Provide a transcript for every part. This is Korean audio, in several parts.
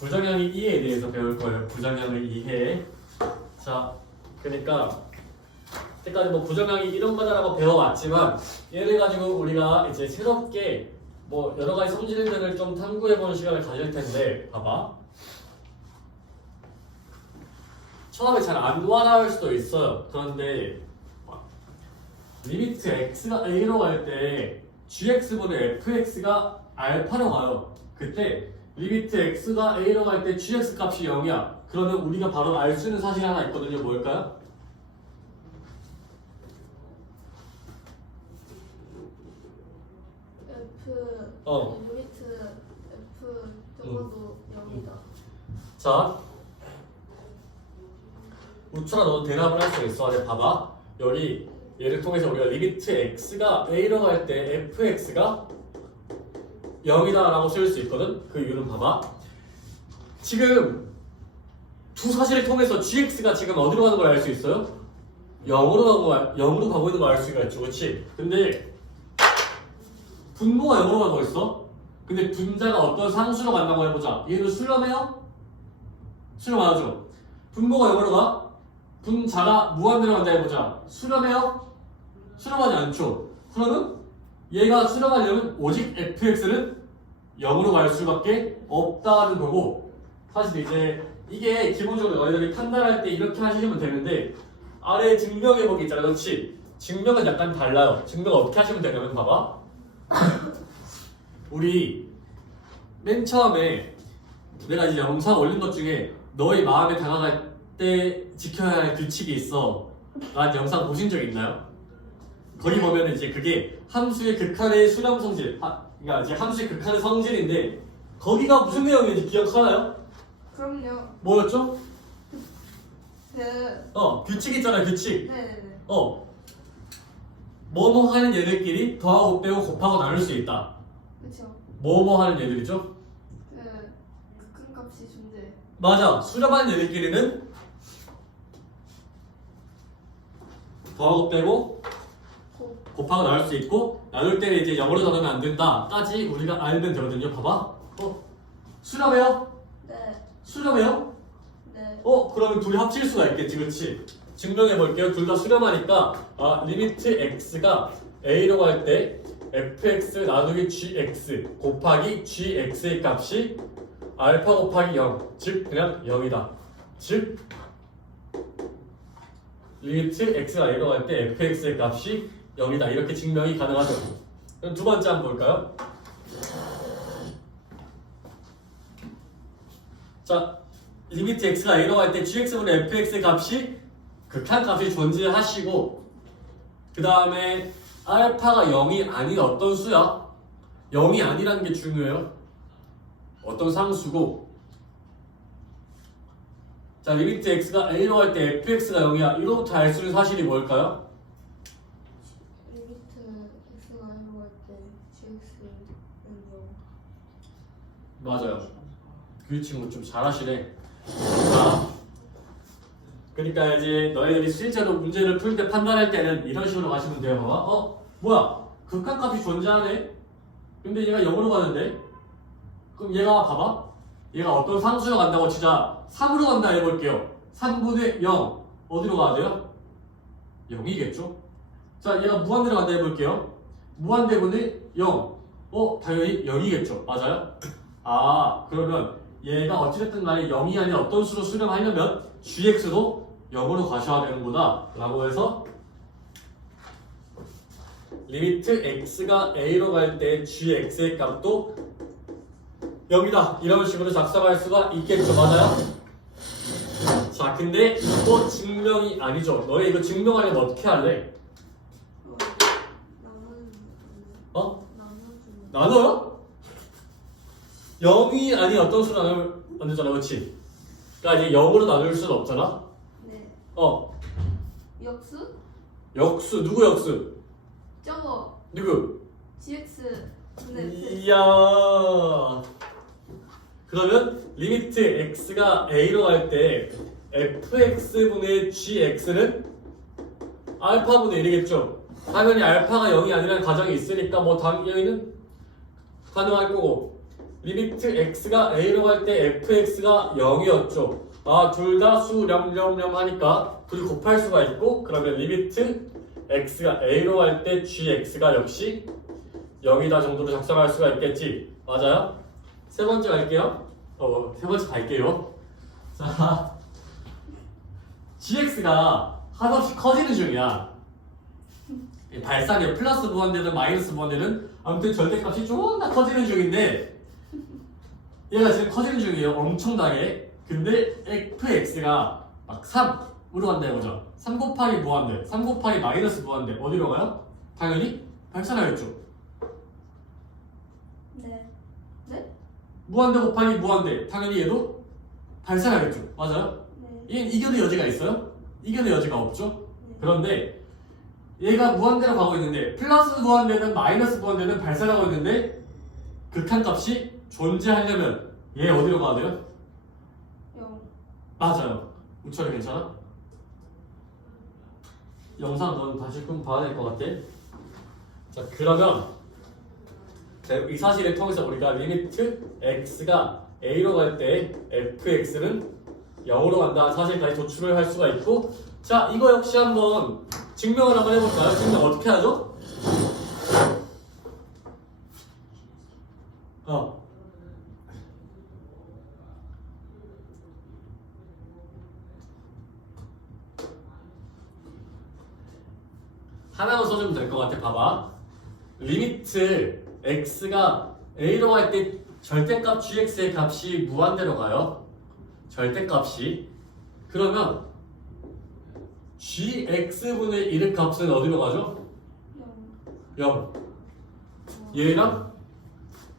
부정형의 이해에 대해서 배울 거예요. 부정형의 이해. 자, 그러니까 때까지 뭐 부정형이 이런 거다라고 배워왔지만 얘를 가지고 우리가 이제 새롭게 뭐 여러 가지 성질들을 좀 탐구해보는 시간을 가질 텐데, 봐봐. 처음에 잘 안 와닿을 수도 있어요. 그런데 리미트 x가 a로 갈 때 gx분의 fx가 알파로 가요. 그때 리미트 x가 a로 갈 때 gx 값이 0이야. 그러면 우리가 바로 알 수 있는 사실이 하나 있거든요. 뭘까요? 리미트 F 적어도 0이다. 자, 우철아 너도 대답을 할 수 있어. 근데 봐봐. 여기 얘를 통해서 우리가 리미트 x가 a로 갈 때 fx가 0이다 라고 쓸 수 있거든. 그 이유는 봐봐. 지금 두 사실을 통해서 gx가 지금 어디로 가는 걸 알 수 있어요? 0으로 가고 있는 걸 알 수가 있죠. 그렇지? 근데 분모가 0으로 가고 있어. 근데 분자가 어떤 상수로 간다고 해보자. 얘는 수렴해요? 수렴하죠. 분모가 0으로 가. 분자가 무한대로 간다 해보자. 수렴해요? 수렴하지 않죠. 그러면 얘가 수렴하려면 오직 fx는 0으로 갈 수밖에 없다는 거고, 사실 이제 이게 기본적으로 너희들이 판단할 때 이렇게 하시면 되는데, 아래 증명해보기 있잖아. 그렇지? 증명은 약간 달라요. 증명 어떻게 하시면 되냐면 봐봐. 우리 맨 처음에 내가 이제 영상 올린 것 중에 너의 마음에 다가갈 때 지켜야 할 규칙이 있어. 난 영상 보신 적 있나요? 거기 보면 이제 그게 함수의 극한의 수렴 성질, 그러니까 이제 함수의 극한의 성질인데 거기가 무슨 내용인지 기억하나요? 그럼요. 뭐였죠? 그 규칙 있잖아, 규칙. 네네네. 뭐뭐 하는 얘들끼리 더하고 빼고 곱하고 나눌 수 있다. 그렇죠. 뭐뭐 하는 얘들이죠? 큰 값이 존재. 맞아. 수렴하는 얘들끼리는 더하고 빼고 곱하고 나눌 수 있고, 나눌 때는 이제 0으로 나누면 안 된다까지 우리가 알면 되거든요. 봐봐. 수렴해요? 네. 수렴해요? 네. 그러면 둘이 합칠 수가 있겠지, 그렇지? 증명해 볼게요. 둘 다 수렴하니까 리미트 x가 a로 갈 때 fx 나누기 gx 곱하기 gx의 값이 알파 곱하기 0, 즉 그냥 0이다. 즉 리미트 x가 a로 갈 때 fx의 값이 0이다. 이렇게 증명이 가능하죠. 그럼 두 번째 한번 볼까요? 자, 리미트 x가 a로 갈 때 gx분의 fx의 값이 극한 값이 존재하시고, 그 다음에 알파가 0이 아닌 어떤 수야? 0이 아니라는 게 중요해요. 어떤 상수고. 자, 리미트 x가 a로 갈 때 fx가 0이야. 이로부터 알 수 있는 사실이 뭘까요? 리미트 x가 1로 갈 때 gx는 0. 맞아요. 교육친구 좀 잘하시네. 자, 그러니까 이제 너희들이 실제로 문제를 풀 때 판단할 때는 이런 식으로 가시면 돼요. 봐봐. 뭐야? 극한값이 존재하네? 근데 얘가 0으로 가는데? 그럼 얘가 봐봐. 얘가 어떤 상수로 간다고 치자. 3으로 간다 해볼게요. 3분의 0 어디로 가야 돼요? 0이겠죠? 자, 얘가 무한대로 간다 해볼게요. 무한대분의 0 당연히 0이겠죠? 맞아요? 그러면 얘가 어찌됐든 간에 0이 아닌 어떤 수로 수렴하려면 gx도 0으로 가셔야 되는구나 라고 해서 리미트 x가 a로 갈 때 gx의 값도 0이다 이런 식으로 작성할 수가 있겠죠. 맞아요? 자, 근데 이거 증명이 아니죠. 너네 이거 증명하려면 어떻게 할래? 나눠주는. 나눠요? 0이 아닌 어떤 수로 나누면 안 되잖아. 그렇지? 그러니까 이제 0으로 나눌 수는 없잖아. 네. 역수? 역수. 누구 역수? 저거 누구? gx 분의 f. 이야. 그러면 리미트 x가 a로 갈 때 fx분의 gx는 알파분의 1이겠죠. 당연히 알파가 0이 아니라는 가정이 있으니까 뭐 당연히는 가능할 거고, 리미트 x가 a로 갈 때 fx가 0이었죠. 아, 둘 다 수 렴렴렴 하니까 둘이 곱할 수가 있고, 그러면 리미트 x가 a로 갈 때 gx가 역시 0이다 정도로 작성할 수가 있겠지. 맞아요? 세 번째 갈게요. 세 번째 갈게요. 자, gx가 한없이 커지는 중이야. 발산이 플러스 무한대든 마이너스 무한대든 아무튼 절대값이 존나 커지는 중인데, 얘가 지금 커지는 중이에요. 엄청나게. 근데 fx가 막 3으로 간다 이거죠. 3 곱하기 무한대, 3 곱하기 마이너스 무한대 어디로 가요? 당연히 발산하겠죠. 네. 네? 무한대 곱하기 무한대 당연히 얘도 발산하겠죠. 맞아요? 네. 얘는 이견의 여지가 있어요? 이견의 여지가 없죠. 네. 그런데 얘가 무한대로 가고 있는데 플러스 무한대든 마이너스 무한대든 발산하고 있는데 극한값이 존재하려면 얘 어디로 가야 돼요? 0. 맞아요. 우철이 괜찮아? 영상 넌 다시 좀 봐야 될 것 같아. 자, 그러면 이 사실을 통해서 우리가 리미트 x가 a로 갈 때 fx는 0으로 간다는 사실까지 도출을 할 수가 있고, 자, 이거 역시 한번 증명을 한번 해볼까요? 증명 어떻게 하죠? 하나만 써주면 될 것 같아. 봐봐. 리미트 x가 a로 갈 때 절대값 gx의 값이 무한대로 가요. 절대값이. 그러면 gx분의 1의 값은 어디로 가죠? 0.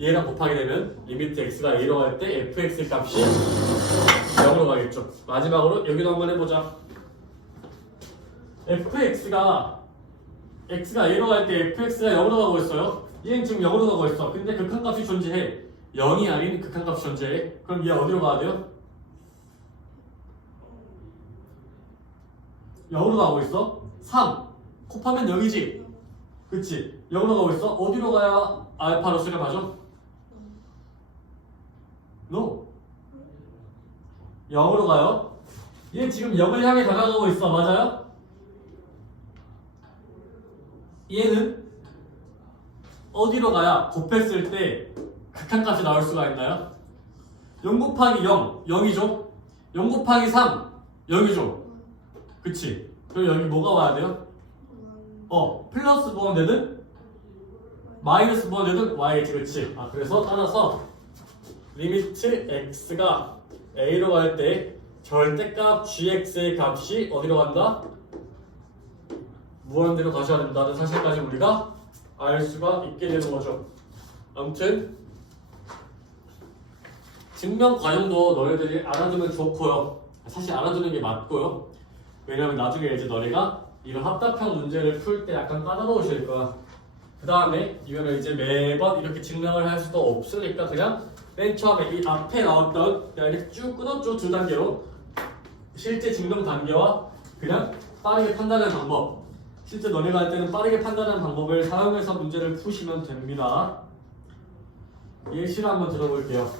얘랑 곱하게 되면 리미트 x가 a로 갈 때 fx의 값이 0으로 가겠죠. 마지막으로 여기도 한번 해보자. fx가 a로 갈 때 fx가 0으로 가고 있어요. 얘는 지금 0으로 가고 있어. 근데 극한값이 존재해. 0이 아닌 극한값이 존재해. 그럼 얘 어디로 가야 돼요? 0으로 가고 있어. 3 곱하면 0이지. 그치? 0으로 가고 있어. 어디로 가야 알파로 수렴하죠? No. 0으로 가요. 얘 지금 0을 향해 다가가고 있어. 맞아요? 얘는 어디로 가야 곱했을 때 극한값이 나올 수가 있나요? 0 곱하기 0, 0이죠? 0 곱하기 3, 0이죠? 그치? 그럼 여기 뭐가 와야 돼요? 플러스 무한대든 마이너스 무한대든 y겠지. 그치? 그래서 따라서 리미트 x가 a로 갈 때 절대값 gx의 값이 어디로 간다? 무한대로 가셔야 된다는 사실까지 우리가 알 수가 있게 되는 거죠. 아무튼 증명 과정도 너희들이 알아두면 좋고요. 사실 알아두는 게 맞고요. 왜냐면 나중에 이제 너네가 이런 합답형 문제를 풀 때 약간 까다로우실 거야. 그 다음에 이거를 이제 매번 이렇게 증명을 할 수도 없으니까 그냥 맨 처음에 이 앞에 나왔던 그냥 이렇게 쭉 끊었죠. 두 단계로. 실제 증명 단계와 그냥 빠르게 판단하는 방법. 실제 너네가 할 때는 빠르게 판단하는 방법을 사용해서 문제를 푸시면 됩니다. 예시를 한번 들어볼게요.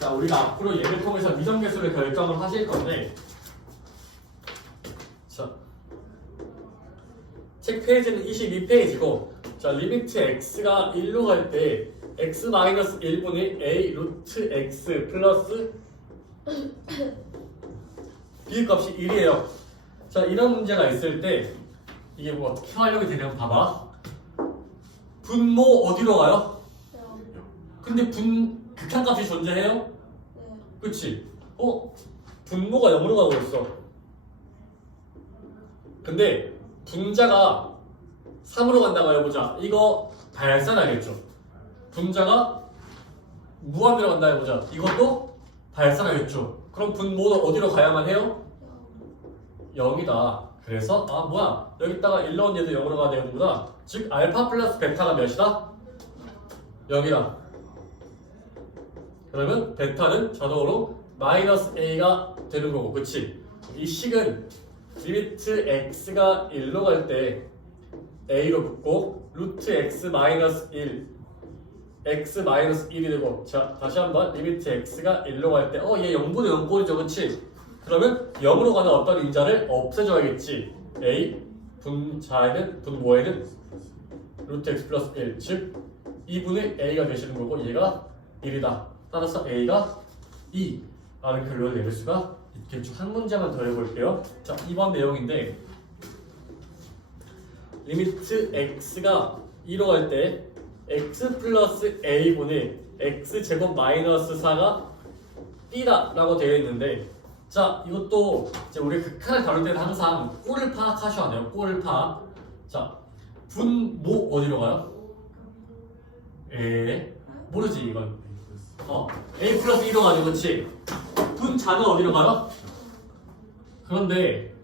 자, 우리가 앞으로 얘를 통해서 미정계수를 결정을 하실 건데, 자, 책 페이지는 22페이지고, 자, 리미트 x가 1로 갈 때 x-1분의 a 루트 x 플러스 b 값이 1이에요. 자, 이런 문제가 있을 때 이게 뭐 어떻게 활용이 되냐면 봐봐. 분모 어디로 가요? 근데 극한값이 존재해요? 네. 그치? 분모가 0으로 가고 있어. 근데 분자가 3으로 간다고 해보자. 이거 발산하겠죠. 분자가 무한대로 간다 해보자. 이것도 발산하겠죠. 그럼 분모는 어디로 가야만 해요? 0이다. 그래서 뭐야 여기다가 1 넣은 얘도 0으로 가야 되는구나. 즉 알파 플러스 베타가 몇이다? 0이다. 그러면 베타는 자동으로 마이너스 a가 되는 거고, 그치? 이 식은 리미트 x가 1로 갈 때 a로 붙고 루트 x 마이너스 1 x-1이 되고 자 다시 한번 리미트 x가 1로 갈 때 얘 0분의 0꼴이죠 그치? 그러면 0으로 가는 어떤 인자를 없애줘야겠지 a 분자에는 분모에는 루트 x 플러스 1 즉 2분의 a가 되시는 거고 얘가 1이다 따라서 a가 2라는 결론을 내릴 수가 있겠죠. 한 문제만 더 해볼게요. 자 이번 내용인데 리미트 x가 2로 갈 때 x 플러스 a분의 x제곱 마이너스 4가 b다 라고 되어 있는데 자 이것도 이제 우리 극한을 다룰 때는 항상 꼴을 파악하셔야 돼요. 꼴을 파악. 자 분모 어디로 가요? 모르지 이건 a 플러스 2로 가죠 그치? 분자는 어디로 가요? 그런데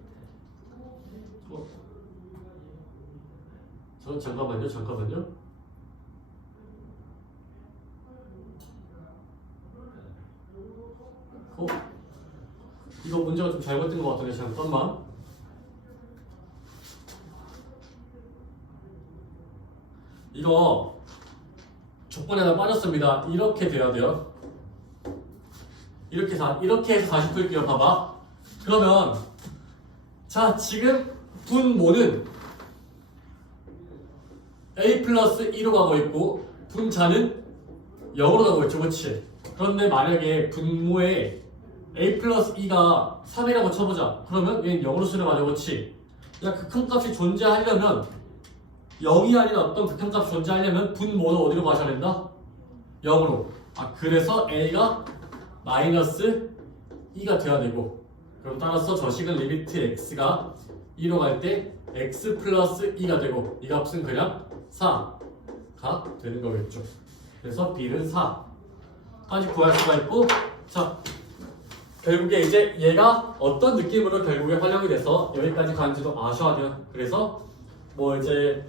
잠깐만요 이거 문제가 좀 잘못된 것 같은데 잠깐만 이거 조건이 하나 빠졌습니다. 이렇게 돼야 돼요. 이렇게 해서 다시 풀게요. 봐봐. 그러면 자 지금 분모는 a 플러스 2로 가고 있고 분자는 0으로 가고 있죠. 그렇지? 그런데 만약에 분모에 a 플러스 2가 3이라고 쳐보자. 그러면 얘는 0으로 수렴하죠. 그렇지? 야 극한값이 존재하려면 0이 아닌 어떤 극한값이 존재하려면 분모는 어디로 가셔야 된다? 0으로. 그래서 a가 마이너스 2가 돼야 되고 그럼 따라서 저식은 리미트 x가 2로 갈 때 x 플러스 2가 되고 이 값은 그냥 4가 되는 거겠죠. 그래서 b는 4까지 구할 수가 있고 자 결국에 이제 얘가 어떤 느낌으로 결국에 활용이 돼서 여기까지 가는지도 아셔야 돼요. 그래서 뭐 이제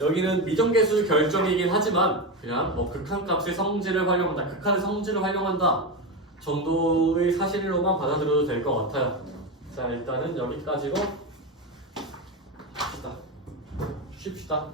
여기는 미정계수 결정이긴 하지만 그냥 뭐 극한값의 성질을 활용한다, 극한의 성질을 활용한다 정도의 사실로만 받아들여도 될 것 같아요. 자 일단은 여기까지로 합시다. 쉽시다.